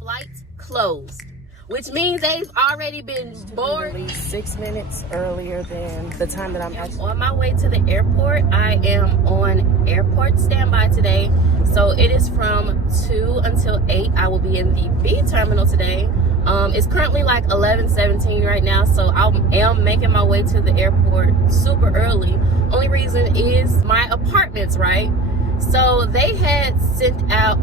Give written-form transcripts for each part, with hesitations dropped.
flight closed, which means they've already been boarded 6 minutes earlier than the time that I'm actually on my way to the airport. I am on airport standby today, so it is from 2 until 8. I will be in the B terminal today. It's currently like 11:17 right now, so I am making my way to the airport super early. Only reason is my apartments, right? So they had sent out,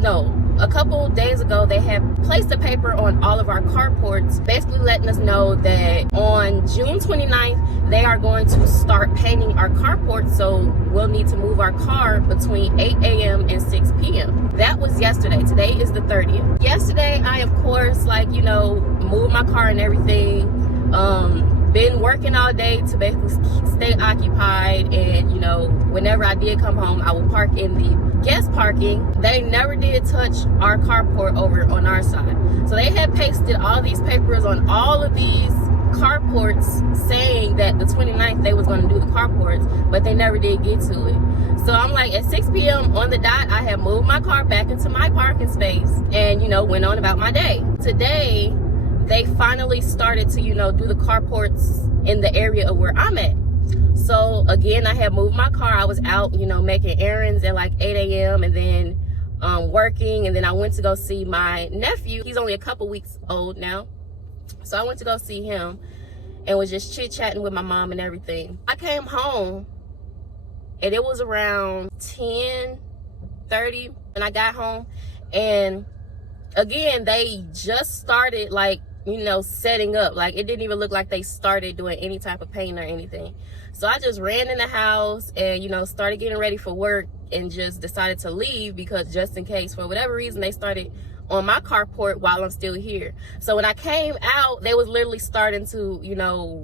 a couple days ago, they had placed a paper on all of our carports, basically letting us know that on June 29th, they are going to start painting our carports, so we'll need to move our car between 8 a.m. and 6 p.m. That was yesterday. Today is the 30th. Yesterday, I, of course, moved my car and everything. Been working all day to basically stay occupied, and whenever I did come home, I would park in the guest parking. They never did touch our carport over on our side, so they had pasted all these papers on all of these carports saying that the 29th they was going to do the carports, but they never did get to it. So I'm like, at 6 p.m. on the dot, I had moved my car back into my parking space and went on about my day. Today they finally started to, do the carports in the area of where I'm at. So again, I had moved my car. I was out, making errands at like 8 a.m. and then working. And then I went to go see my nephew. He's only a couple weeks old now. So I went to go see him and was just chit-chatting with my mom and everything. I came home and it was around 10:30 when I got home. And again, they just started setting up. Like, it didn't even look like they started doing any type of paint or anything. So I just ran in the house and started getting ready for work and just decided to leave, because just in case, for whatever reason, they started on my carport while I'm still here. So when I came out, they was literally starting to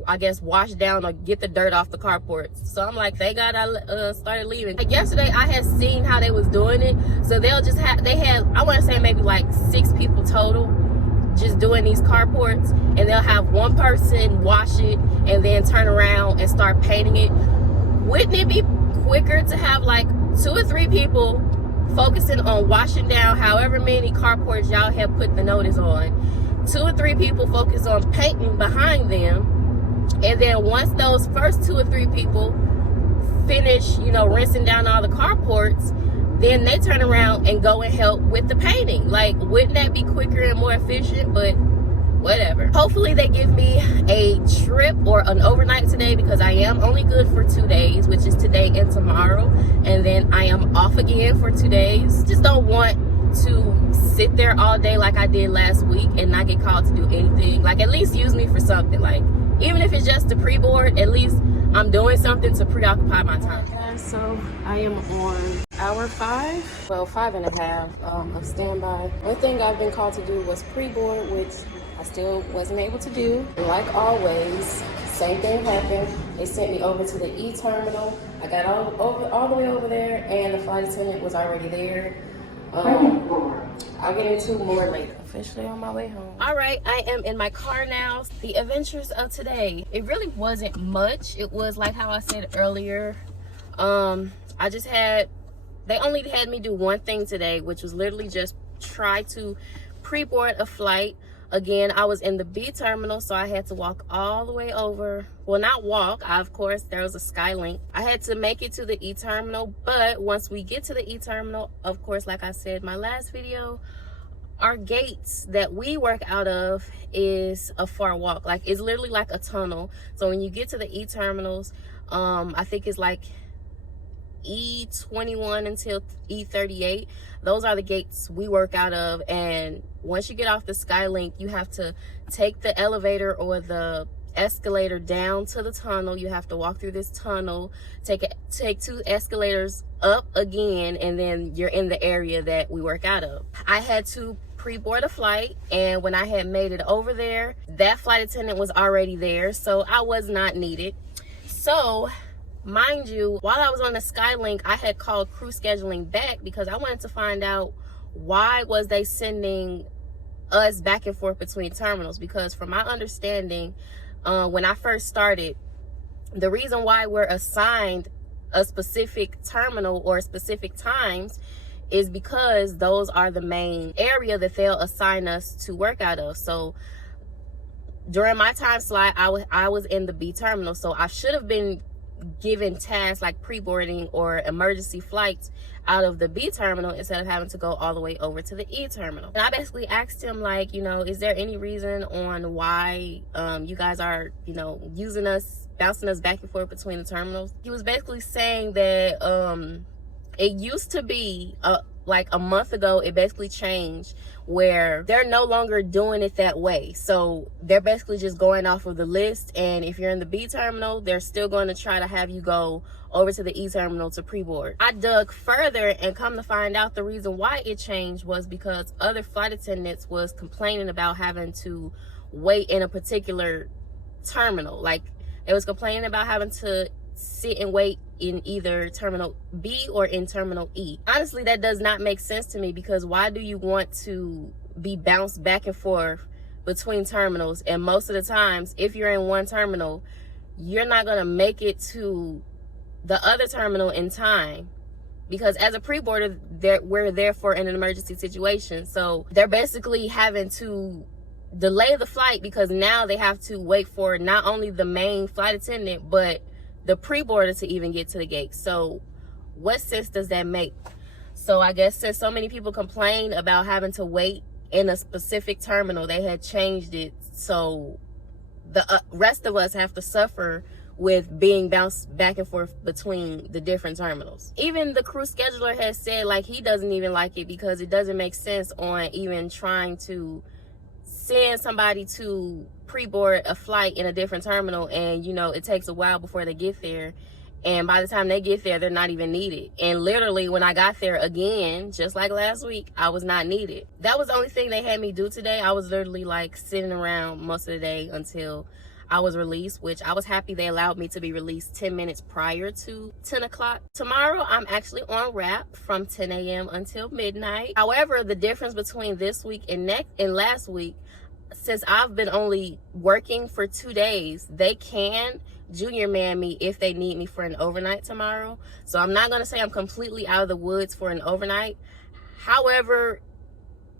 I guess wash down or get the dirt off the carports. So I'm like, thank God I started leaving. Like, yesterday I had seen how they was doing it, so they had I want to say maybe like 6 people total just doing these carports, and they'll have one person wash it and then turn around and start painting it. Wouldn't it be quicker to have like 2 or 3 people focusing on washing down however many carports y'all have put the notice on, 2 or 3 people focus on painting behind them, and then once those first 2 or 3 people finish rinsing down all the carports, then they turn around and go and help with the painting? Like, wouldn't that be quicker and more efficient? But whatever. Hopefully they give me a trip or an overnight today, because I am only good for 2 days, which is today and tomorrow, and then I am off again for 2 days. Just don't want to sit there all day like I did last week and not get called to do anything. Like, at least use me for something. Like, even if it's just to pre-board, at least I'm doing something to preoccupy my time. So I am on hour 5, well 5.5 of standby. One thing I've been called to do was pre-board, which I still wasn't able to do. Like always, same thing happened. They sent me over to the E terminal. I got all the way over there, and the flight attendant was already there. I'll get into more later. Officially on my way home. All right, I am in my car now. The adventures of today, it really wasn't much. It was like how I said earlier. They only had me do one thing today, which was literally just try to pre-board a flight. Again, I was in the B terminal, so I had to walk all the way over. Well, not walk. Of course, there was a Skylink. I had to make it to the E terminal, but once we get to the E terminal, of course, like I said in my last video, our gates that we work out of is a far walk. Like, it's literally like a tunnel. So when you get to the E terminals, I think it's like E21 until E38. Those are the gates we work out of, and once you get off the Skylink, you have to take the elevator or the escalator down to the tunnel. You have to walk through this tunnel, take 2 escalators up again, and then you're in the area that we work out of. I had to pre-board a flight, and when I had made it over there, that flight attendant was already there, so I was not needed. So mind you, while I was on the Skylink, I had called crew scheduling back because I wanted to find out why was they sending us back and forth between terminals. Because from my understanding, when I first started, the reason why we're assigned a specific terminal or specific times is because those are the main area that they'll assign us to work out of. So during my time slot, I was in the B terminal, so I should have been given tasks like pre-boarding or emergency flights out of the B terminal instead of having to go all the way over to the E terminal. And I basically asked him, like, you know, is there any reason on why you guys are, you know, using us, bouncing us back and forth between the terminals? He was basically saying that it used to be like a month ago, it basically changed where they're no longer doing it that way. So they're basically just going off of the list, and if you're in the B terminal, they're still going to try to have you go over to the E terminal to pre-board. I dug further and come to find out the reason why it changed was because other flight attendants was complaining about having to wait in a particular terminal. Like, they was complaining about having to sit and wait in either terminal B or in terminal E. Honestly, that does not make sense to me, because why do you want to be bounced back and forth between terminals? And most of the times, if you're in one terminal, you're not going to make it to the other terminal in time, because as a pre-boarder, we're there for an emergency situation. So they're basically having to delay the flight because now they have to wait for not only the main flight attendant, but the pre-boarder to even get to the gate. So what sense does that make? So I guess since so many people complained about having to wait in a specific terminal, they had changed it so the rest of us have to suffer with being bounced back and forth between the different terminals. Even the crew scheduler has said, like, he doesn't even like it because it doesn't make sense on even trying to send somebody to pre-board a flight in a different terminal, and you know, it takes a while before they get there, and by the time they get there, they're not even needed. And literally, when I got there again, just like last week, I was not needed. That was the only thing they had me do today. I was literally like sitting around most of the day until I was released, which I was happy they allowed me to be released 10 minutes prior to 10 o'clock. Tomorrow, I'm actually on wrap from 10 a.m. until midnight. However, the difference between this week and last week, since I've been only working for 2 days, they can junior man me if they need me for an overnight tomorrow. So I'm not going to say I'm completely out of the woods for an overnight. However,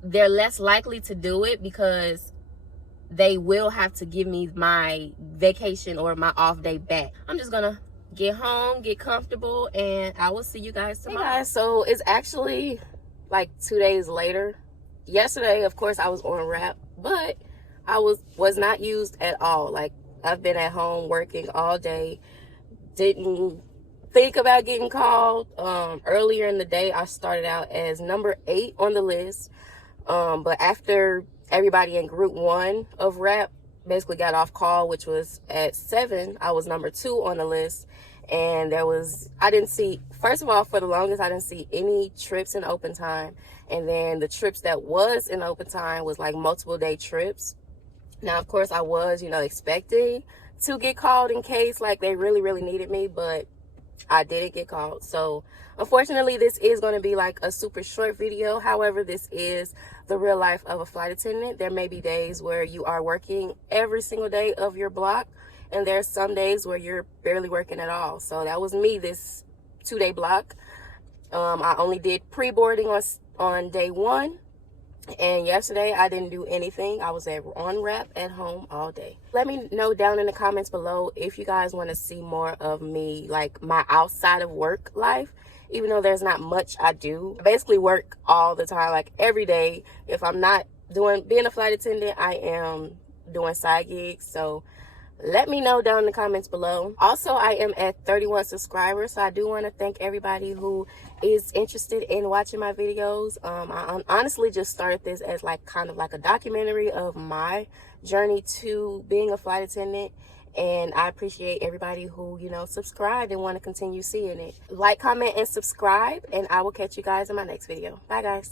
they're less likely to do it because they will have to give me my vacation or my off day back. I'm just going to get home, get comfortable, and I will see you guys tomorrow. Hey guys, so it's actually like 2 days later. Yesterday, of course, I was on wrap, but I was not used at all. Like, I've been at home working all day, didn't think about getting called. Earlier in the day, I started out as number 8 on the list, but after everybody in group 1 of wrap basically got off call, which was at 7, I was number 2 on the list. And I didn't see, first of all, for the longest, I didn't see any trips in open time. And then the trips that was in open time was like multiple day trips. Now, of course, I was, you know, expecting to get called in case like they really, really needed me, but I didn't get called. So unfortunately, this is going to be like a super short video. However, this is the real life of a flight attendant. There may be days where you are working every single day of your block, and there's some days where you're barely working at all. So that was me this 2-day block. I only did pre-boarding on day 1. And yesterday, I didn't do anything. I was on wrap at home all day. Let me know down in the comments below if you guys want to see more of me, like my outside of work life. Even though there's not much I do. I basically work all the time, like every day. If I'm not being a flight attendant, I am doing side gigs. So let me know down in the comments below. Also, I am at 31 subscribers, so I do want to thank everybody who is interested in watching my videos. I honestly just started this as like kind of like a documentary of my journey to being a flight attendant, and I appreciate everybody who, you know, subscribed and want to continue seeing it. Like, comment, and subscribe, and I will catch you guys in my next video. Bye, guys.